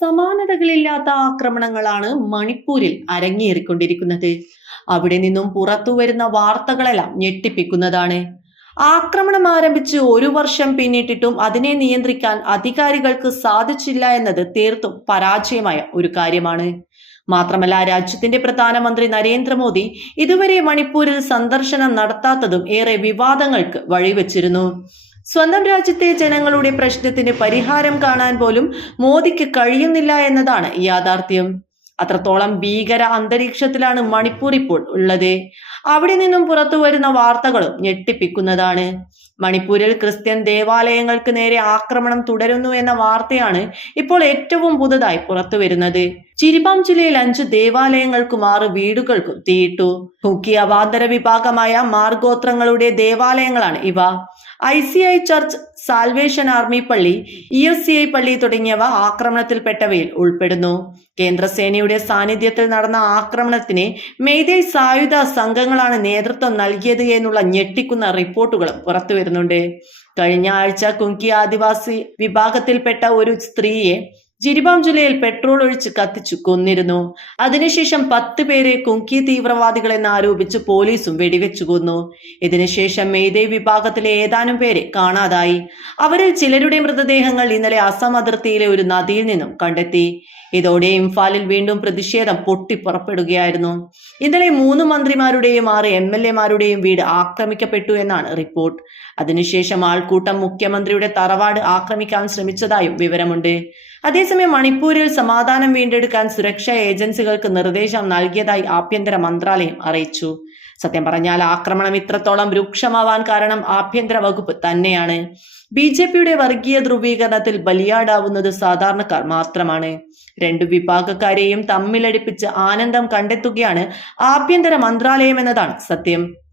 സമാനതകളില്ലാത്ത ആക്രമണങ്ങളാണ് മണിപ്പൂരിൽ അരങ്ങേറിക്കൊണ്ടിരിക്കുന്നത്. അവിടെ നിന്നും പുറത്തു വരുന്ന വാർത്തകളെല്ലാം ഞെട്ടിപ്പിക്കുന്നതാണ്. ആക്രമണം ആരംഭിച്ച് ഒരു വർഷം പിന്നിട്ടിട്ടും അതിനെ നിയന്ത്രിക്കാൻ അധികാരികൾക്ക് സാധിച്ചില്ല എന്നത് തീർത്തും പരാജയമായ ഒരു കാര്യമാണ്. മാത്രമല്ല രാജ്യത്തിന്റെ പ്രധാനമന്ത്രി നരേന്ദ്രമോദി ഇതുവരെ മണിപ്പൂരിൽ സന്ദർശനം നടത്താത്തതും ഏറെ വിവാദങ്ങൾക്ക് വഴിവെച്ചിരുന്നു. സ്വന്തം രാജ്യത്തെ ജനങ്ങളുടെ പ്രശ്നത്തിന് പരിഹാരം കാണാൻ പോലും മോദിക്ക് കഴിയുന്നില്ല എന്നതാണ് യാഥാർത്ഥ്യം. അത്രത്തോളം ഭീകര അന്തരീക്ഷത്തിലാണ് മണിപ്പൂർ ഇപ്പോൾ ഉള്ളത്. അവിടെ നിന്നും പുറത്തു വരുന്ന വാർത്തകളും ഞെട്ടിപ്പിക്കുന്നതാണ്. മണിപ്പൂരിൽ ക്രിസ്ത്യൻ ദേവാലയങ്ങൾക്ക് നേരെ ആക്രമണം തുടരുന്നു എന്ന വാർത്തയാണ് ഇപ്പോൾ ഏറ്റവും പുതുതായി പുറത്തു വരുന്നത്. ചിരിബാം ജില്ലയിൽ അഞ്ച് ദേവാലയങ്ങൾക്കും ആറ് വീടുകൾക്കും തീയിട്ടു. ഹുക്കി അവാന്തര വിഭാഗമായ മാർഗോത്രങ്ങളുടെ ദേവാലയങ്ങളാണ് ഇവ. I C I church Salvation Army പള്ളി ഇ എസ് സി ഐ പള്ളി തുടങ്ങിയവ ആക്രമണത്തിൽപ്പെട്ടവയിൽ ഉൾപ്പെടുന്നു. കേന്ദ്രസേനയുടെ സാന്നിധ്യത്തിൽ നടന്ന ആക്രമണത്തിന് മെയ്തൈ സായുധ സംഘങ്ങളാണ് നേതൃത്വം നൽകിയത് എന്നുള്ള ഞെട്ടിക്കുന്ന റിപ്പോർട്ടുകളും പുറത്തു വരുന്നുണ്ട്. കഴിഞ്ഞ ആഴ്ച കുങ്കി ആദിവാസി വിഭാഗത്തിൽപ്പെട്ട ഒരു സ്ത്രീയെ ജിരിബാം ജില്ലയിൽ പെട്രോൾ ഒഴിച്ച് കത്തിച്ചു കൊന്നിരുന്നു. അതിനുശേഷം പത്ത് പേരെ കുങ്കി തീവ്രവാദികളെന്ന് ആരോപിച്ച് പോലീസും വെടിവെച്ചു കൊന്നു. ഇതിനുശേഷം മെയ്തേ വിഭാഗത്തിലെ ഏതാനും പേരെ കാണാതായി. അവരിൽ ചിലരുടെ മൃതദേഹങ്ങൾ ഇന്നലെ അസം അതിർത്തിയിലെ ഒരു നദിയിൽ നിന്നും കണ്ടെത്തി. ഇതോടെ ഇംഫാലിൽ വീണ്ടും പ്രതിഷേധം പൊട്ടിപ്പുറപ്പെടുകയായിരുന്നു. ഇന്നലെ മൂന്ന് മന്ത്രിമാരുടെയും ആറ് എം എൽ എമാരുടെയും വീട് ആക്രമിക്കപ്പെട്ടു എന്നാണ് റിപ്പോർട്ട്. അതിനുശേഷം ആൾക്കൂട്ടം മുഖ്യമന്ത്രിയുടെ തറവാട് ആക്രമിക്കാൻ ശ്രമിച്ചതായും വിവരമുണ്ട്. അതേസമയം മണിപ്പൂരിൽ സമാധാനം വീണ്ടെടുക്കാൻ സുരക്ഷാ ഏജൻസികൾക്ക് നിർദ്ദേശം നൽകിയതായി ആഭ്യന്തര മന്ത്രാലയം അറിയിച്ചു. സത്യം പറഞ്ഞാൽ ആക്രമണം ഇത്രത്തോളം രൂക്ഷമാവാൻ കാരണം ആഭ്യന്തര വകുപ്പ് തന്നെയാണ്. ബി ജെ പിയുടെ വർഗീയ ധ്രുവീകരണത്തിൽ ബലിയാടാവുന്നത് സാധാരണക്കാർ മാത്രമാണ്. രണ്ടു വിഭാഗക്കാരെയും തമ്മിലടിപ്പിച്ച് ആനന്ദം കണ്ടെത്തുകയാണ് ആഭ്യന്തര മന്ത്രാലയം എന്നതാണ് സത്യം.